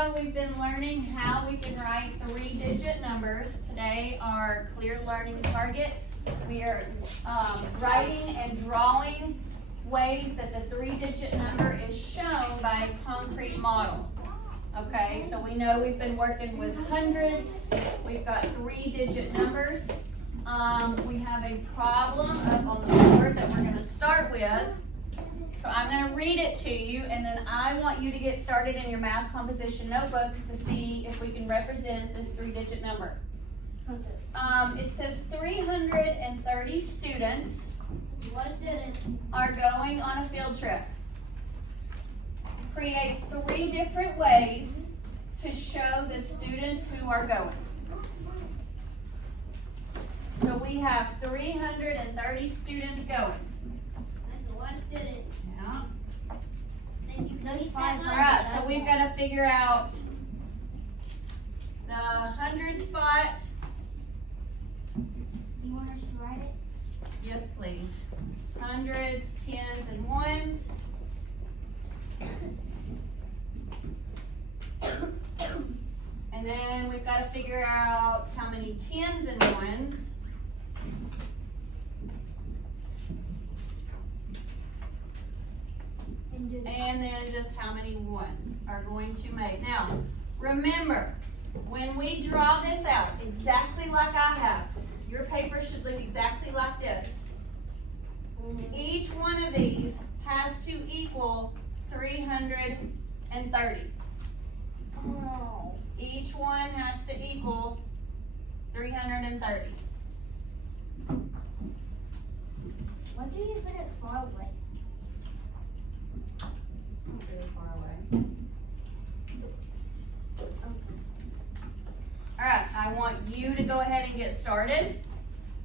know, we've been learning how we can write 3-digit numbers. Today, our clear learning target, we are writing and drawing ways that the 3-digit number is shown by a concrete model. Okay, so we know we've been working with hundreds. We've got 3-digit numbers. We have a problem up on the board that we're going to start with. So I'm going to read it to you, and then I want you to get started in your math composition notebooks to see if we can represent this 3-digit number. It says 330 students are going on a field trip. Create 3 different ways to show the students who are going. So we have 330 students going. That's a lot of students. Yeah. All Alright, so we've got to figure out the 100 spot. You want us to write it? Yes, please. Hundreds, tens, and ones. And then we've got to figure out how many tens and ones. And then just how many ones are going to make. Now, remember, when we draw this out, exactly like I have, your paper should look exactly like this. Each one of these has to equal 330. Oh. Each one has to equal 330. Why do you put it far away? It's not very far away. Alright, I want you to go ahead and get started.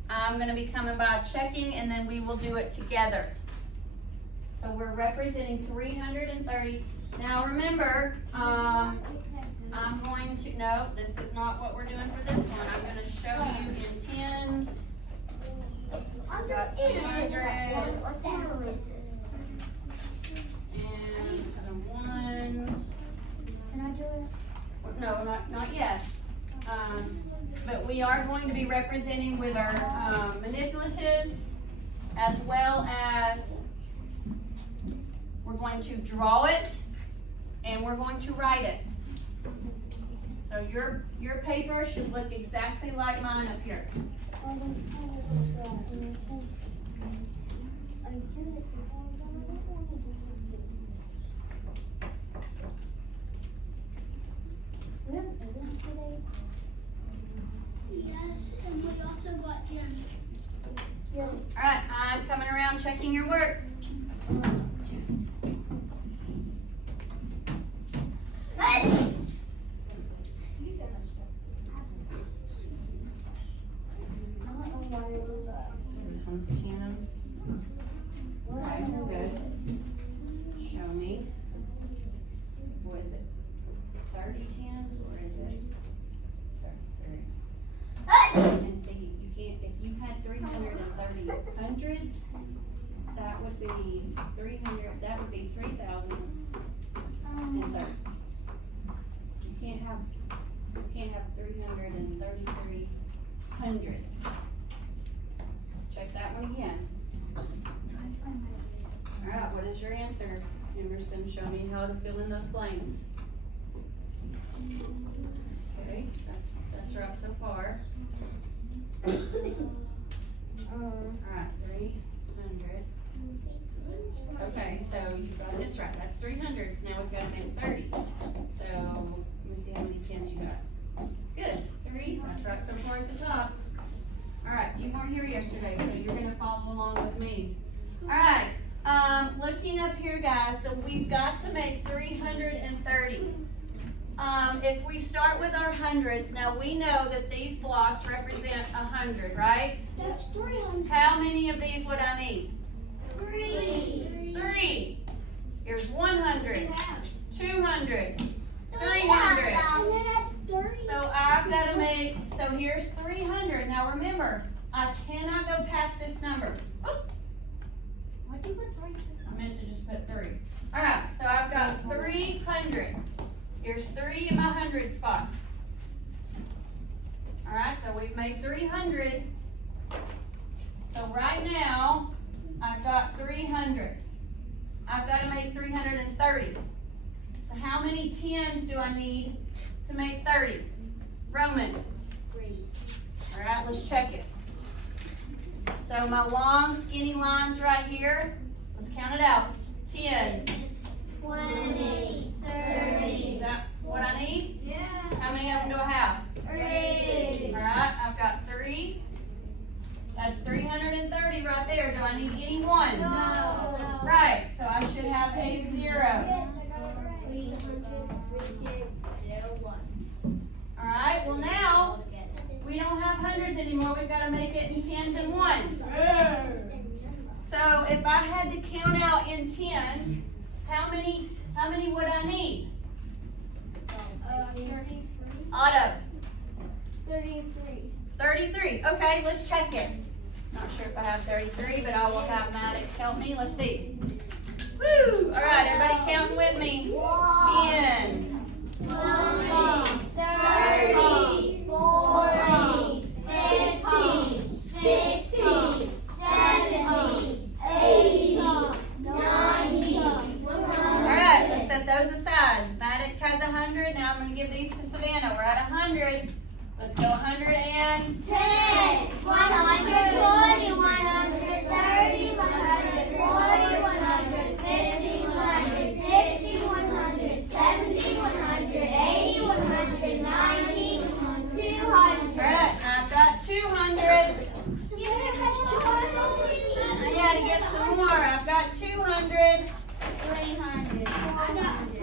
I'm going to be coming by checking, and then we will do it together. So we're representing 330. Now remember, I'm going to, no, this is not what we're doing for this one. I'm going to show you in tens. I've got some hundreds. And some ones. Can I do it? No, not yet. But we are going to be representing with our manipulatives, as well as we're going to draw it and we're going to write it. So your paper should look exactly like mine up here. Yes, and we also got him. All right, I'm coming around checking your work. This one's tens. Okay, good. Show me. What is it? 30 tens, or is it 33? And see, you can't, if you had 330 hundreds, that would be 300, that would be 3,030. You can't have 333 hundreds. Check that one again. Alright, what is your answer, Emerson? Show me how to fill in those blanks. Okay, that's right so far. Alright, 300. Okay, so you got this right. That's 300s. Now we've got to make 30. So let me see how many tens you got. Good. 3. That's right so far at the top. Alright, you weren't here yesterday, so you're going to follow along with me. Alright, looking up here, guys, so we've got to make 330. If we start with our hundreds, now we know that these blocks represent 100, right? That's 300. How many of these would I need? 3. 3. Here's 100, 200, 300. So I've got to make, so here's 300. Now remember, I cannot go past this number. Oh, Why do you put 3? I meant to just put 3. All right, so I've got 300. Here's 3 in my 100 spot. Alright, so we've made 300. So right now, I've got 300. I've got to make 330. So how many 10s do I need to make 30? Roman. 3. Alright, let's check it. So my long skinny line's right here. Let's count it out. 10. 20. 30. Is that what I need? Yeah. How many of them do I have? 3. Alright, I've got 3. That's 330 right there. Do I need any ones? No. Right, so I should have a 0. Yes, I got it right. 300. Alright, well now, we don't have hundreds anymore. We've got to make it in 10s and 1s. So if I had to count out in 10s, how many would I need? 33. Otto. 33. 33. Okay, let's check it. Not sure if I have 33, but I will have Maddox help me. Let's see. Woo! All right, everybody counting with me. 10. 20, 30, 40, 50, 60, 70, 80, 90, 100. All right, let's set those aside. Maddox has 100. Now I'm going to give these to Savannah. We're at 100. Let's go 100 and 10, 120, 130, 140, 150, 160, 170, 180, 190, 200. all right, I've got 200. I gotta get some more. I've got 200. 300.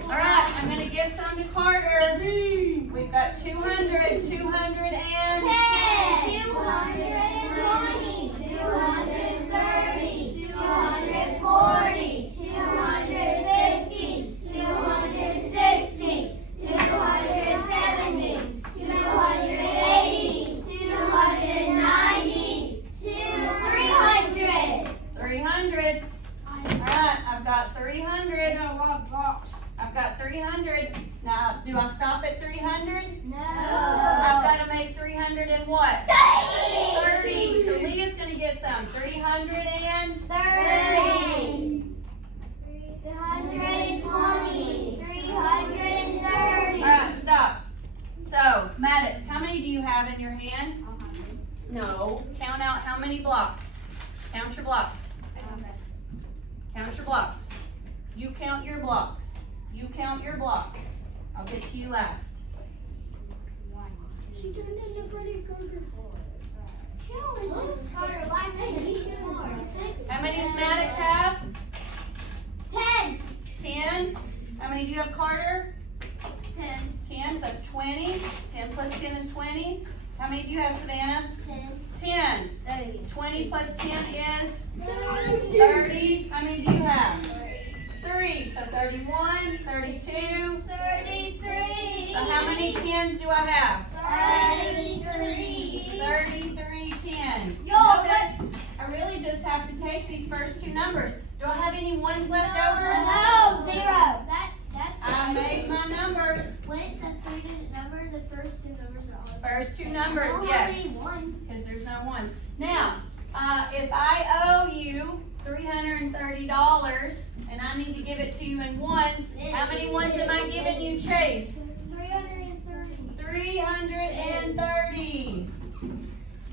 All right, I'm gonna give some to Carter. We've got 200, 200 and 220, 230, 240, 250, 260, 270, 280, 290, 300. 300. All right, I've got 300. I've got 300. Now, do I stop at 300? No. I've got to make 300 and what? 30. So Leah's gonna get some. 300 and 30. 320. 330. all right, stop. So, Maddox, how many do you have in your hand? No. Count out how many blocks. Count your blocks. Count your blocks. You count your blocks. You count your blocks. I'll get to you last. She turned into Freddy Krueger. How many does Maddox have? 10. 10. How many do you have, Carter? 10. 10, so that's 20. 10 plus 10 is 20. How many do you have, Savannah? 10. 10. 30. 20 plus 10 is 30. 30. How many do you have? 3. So 31, 32. 33. So how many 10s do I have? 33. 33 10s. Yo, that's I really just have to take these first two numbers. Do I have any ones left over? no 0. That's I made my number. when it's a 3-digit number, the first two numbers are all. First two numbers, Only yes. ones. Because there's no ones. Now, if I owe you $330 and I need to give it to you in ones, how many ones am I giving you, Chase? 330. 330.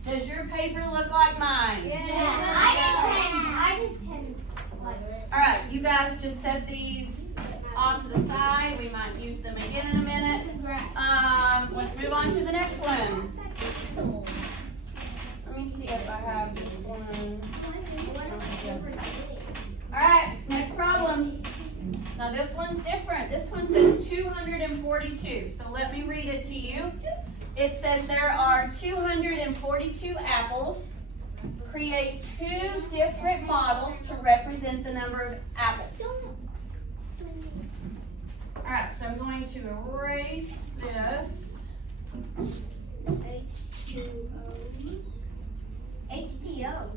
Does your paper look like mine? Yeah. I did 10. All right, you guys just set these off to the side. We might use them again in a minute. Let's move on to the next one. Let me see if I have this one. All right, next problem. Now this one's different. This one says 242. So let me read it to you. It says there are 242 apples. Create 2 different models to represent the number of apples. All right, so I'm going to erase this. HTO.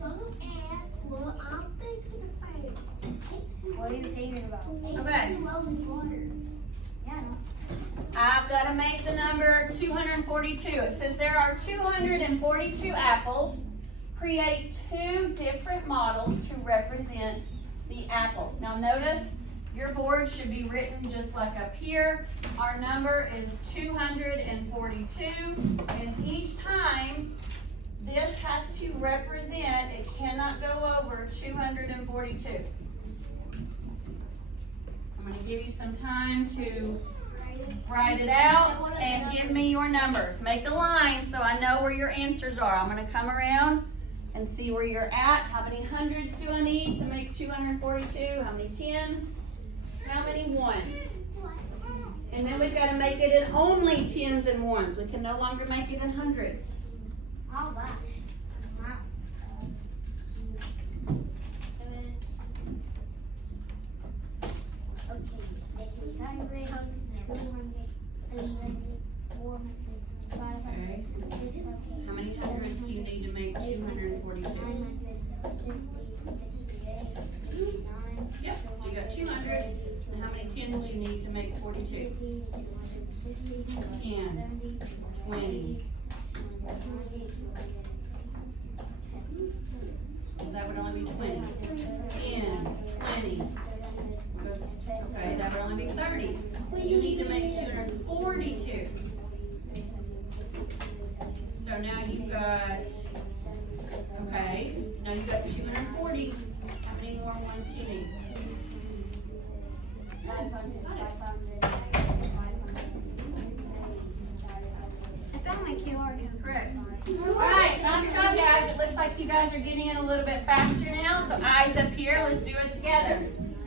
Don't ask what I'm thinking about. What are you thinking about? Okay. Yeah. I've got to make the number 242. It says there are 242 apples. Create two different models to represent the apples. Now notice your board should be written just like up here. Our number is 242, and each time this has to represent, it cannot go over 242. I'm going to give you some time to write it out and give me your numbers. Make a line so I know where your answers are. I'm going to come around and see where you're at. How many hundreds do I need to make 242? How many tens? How many ones? And then we've got to make it in only tens and ones. We can no longer make it in hundreds. Oh, gosh. Wow. Okay, this is 100, 200, 300, 400, 500, 600. How many hundreds do you need to make 242? 900, Yep, so you got 200. And how many tens do you need to make 42? 10, 20. That would only be 20. 10, 20. Okay, that would only be 30. You need to make 242. So now you've got, okay, so now you've got 240. How many more ones do you need? 500, 500. I found my QR code. Correct. Alright, nice job guys. It looks like you guys are getting it a little bit faster now. So eyes up here, let's do it together.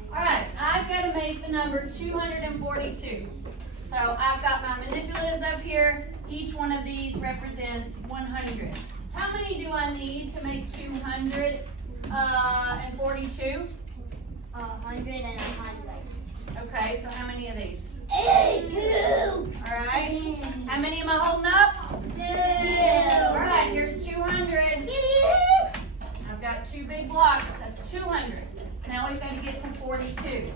Alright, I've got to make the number 242. So I've got my manipulatives up here. Each one of these represents 100. How many do I need to make 242? 100 and 100. Okay, so how many of these? 82. Alright. How many am I holding up? 2. Alright, here's 200. I've got two big blocks. That's 200. Now we've got to get to 42.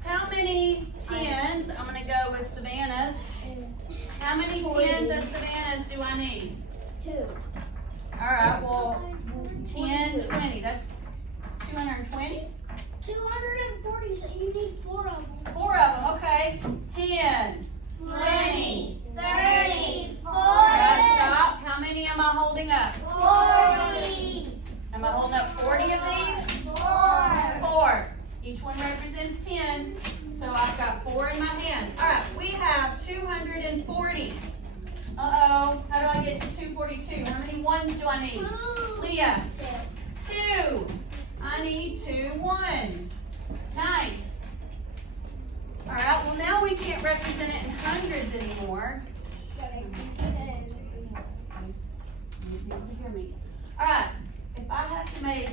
How many tens? I'm going to go with Savannah's. How many tens of Savannah's do I need? 2. Alright, well, 10, 20. That's 220? 240, so you need 4 of them. 4 of them, okay. 10, 20, 30, 40. Alright, stop. How many am I holding up? 40. Am I holding up 40 of these? 4. 4. Each one represents 10. So I've got 4 in my hand. Alright, we have 240. Uh-oh. How do I get to 242? How many ones do I need? Leah. 2. I need 2 ones. Nice. Alright, well now we can't represent it in hundreds anymore. Hear me. Alright, if I have to make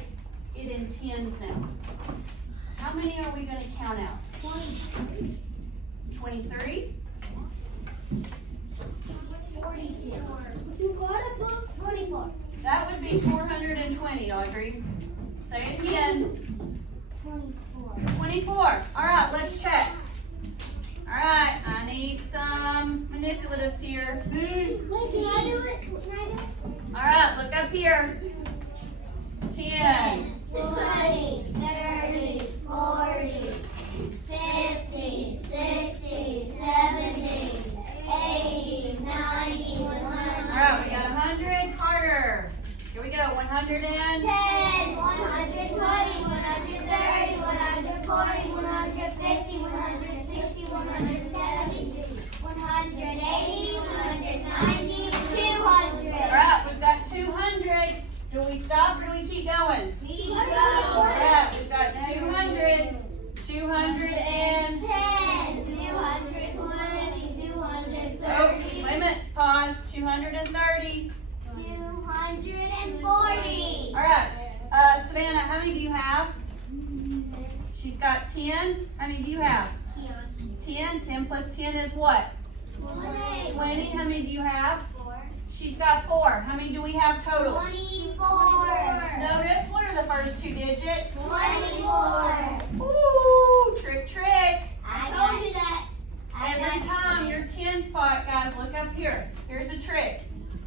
it in tens now, how many are we going to count out? 23? 42. You got it, Bob? 44. That would be 420, Audrey. Say it again. 24. 24. Alright, let's check. Alright, I need some manipulatives here. Wait, can I do it? Alright, look up here. 10. 20, 30, 40, 50, 60, 70, 80, 90, 100. Alright, we got 100. Carter. Here we go. 100 and 10, 120, 130, 140, 150, 160, 170, 180, 190, 200. Alright, we've got 200. Do we stop or do we keep going? Keep going. Yeah, we've got 200. 200 and 10, 220, 230. oh, wait a minute. Pause. 230. 240. Alright. Savannah, how many do you have? She's got 10. How many do you have? 10. 10 plus 10 is what? 20. How many do you have? 4. She's got 4. How many do we have total? 24. Notice, what are the first 2 digits? 24. Ooh,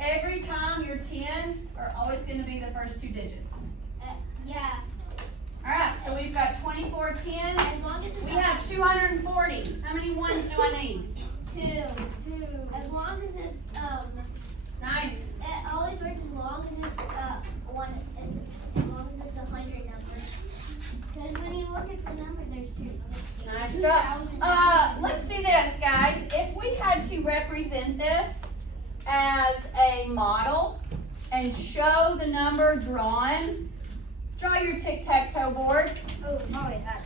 every time your tens are always going to be the first two digits. Yeah. Alright, so we've got 24 tens. As long as it's We have 240. How many ones do I need? two. As long as it's Nice. it always works as long as it's one. As long as it's 100 number. Because when you look at the number, there's two. Nice job. Let's do this, guys. If we had to represent this as a model and show the number drawn, draw your tic-tac-toe board. Oh, Molly had.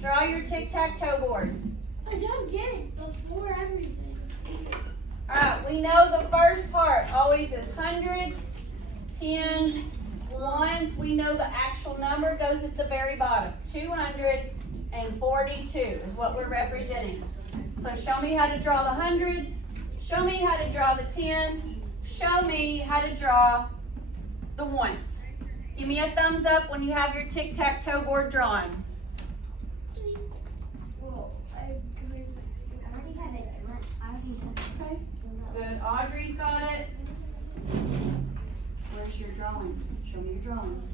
Draw your tic-tac-toe board. I don't get it before everything. Alright, we know the first part always is hundreds, tens, ones. We know the actual number goes at the very bottom. 242 is what we're representing. So show me how to draw the hundreds. Show me how to draw the tens. Show me how to draw the ones. Give me a thumbs up when you have your tic-tac-toe board drawn. Well, I already have it. Okay. Good. Audrey's got it. Where's your drawing? Show me your drawings.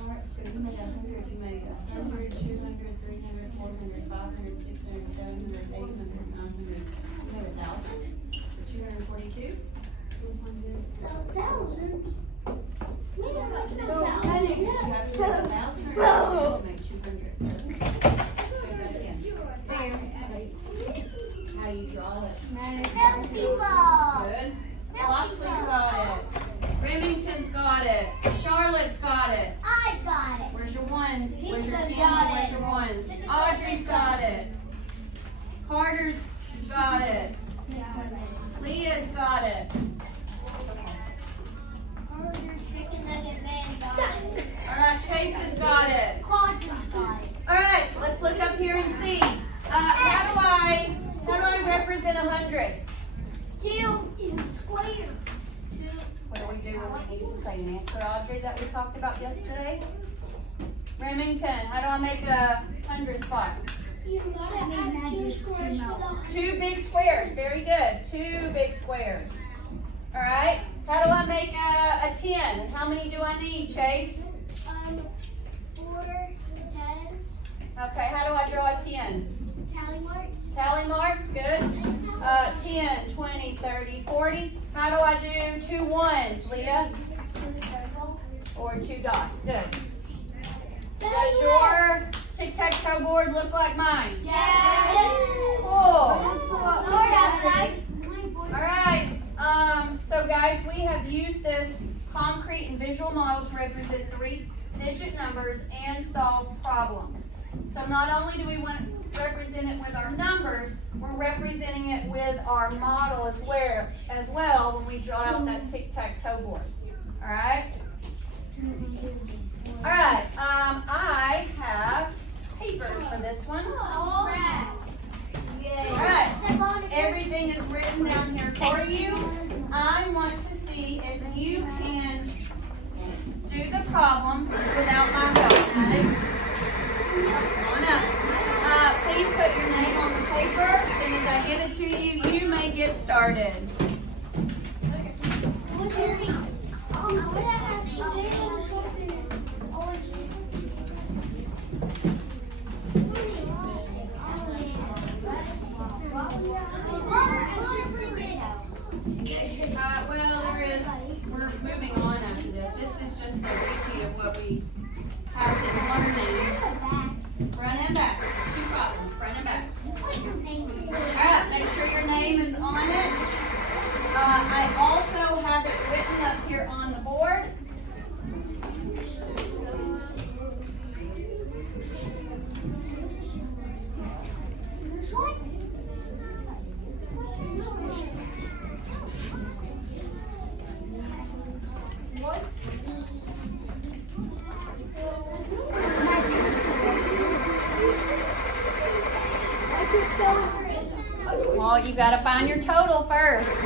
Alright, so you made 100, you made 100, 200, 300, 400, 500, 600, 700, 800, 900. You made 1,000 for 242? 1,000. You have to make 1,000 or you make 200? How do you draw it? Good. Loxley's got it. Remington's got it. Charlotte's got it. I got it. Where's your one? Where's your Lisa's 10? got Where's it. your ones? Audrey's got it. Carter's got it. Leah's got it. Chicken nugget man got it. Alright, Chase has got it. Quadrant's got it. Alright, let's look up here and see. How do I represent 100? Two squares. What do we do when we need to say an answer, Audrey, that we talked about yesterday? Remington, how do I make a 100 spot? You gotta add two squares for the Two big squares. Very good. Two big squares. All right. How do I make a 10? And how many do I need, Chase? 4 tens. Okay. How do I draw a 10? Tally marks. Tally marks. Good. 10, 20, 30, 40. How do I do 2 ones, Leah? Circle. Or 2 dots. Good. Does your tic-tac-toe board look like mine? Yeah. Cool. Sort of like. All right, so guys, we have used this concrete and visual model to represent 3-digit numbers and solve problems. So not only do we want to represent it with our numbers, we're representing it with our model as well when we draw out that tic-tac-toe board. All right? All right, I have papers for this one. All right. All right, everything is written down here for you. I want to see if you can do the problem without my help. Come on up. Please put your name on the paper. As soon as I give it to you, you may get started. We're moving on after this. This is just a repeat of what we have been learning. Front and back. 2 problems, front and back. Alright, make sure your name is on it. I also have it written up here on the board. Well, you gotta find your total first.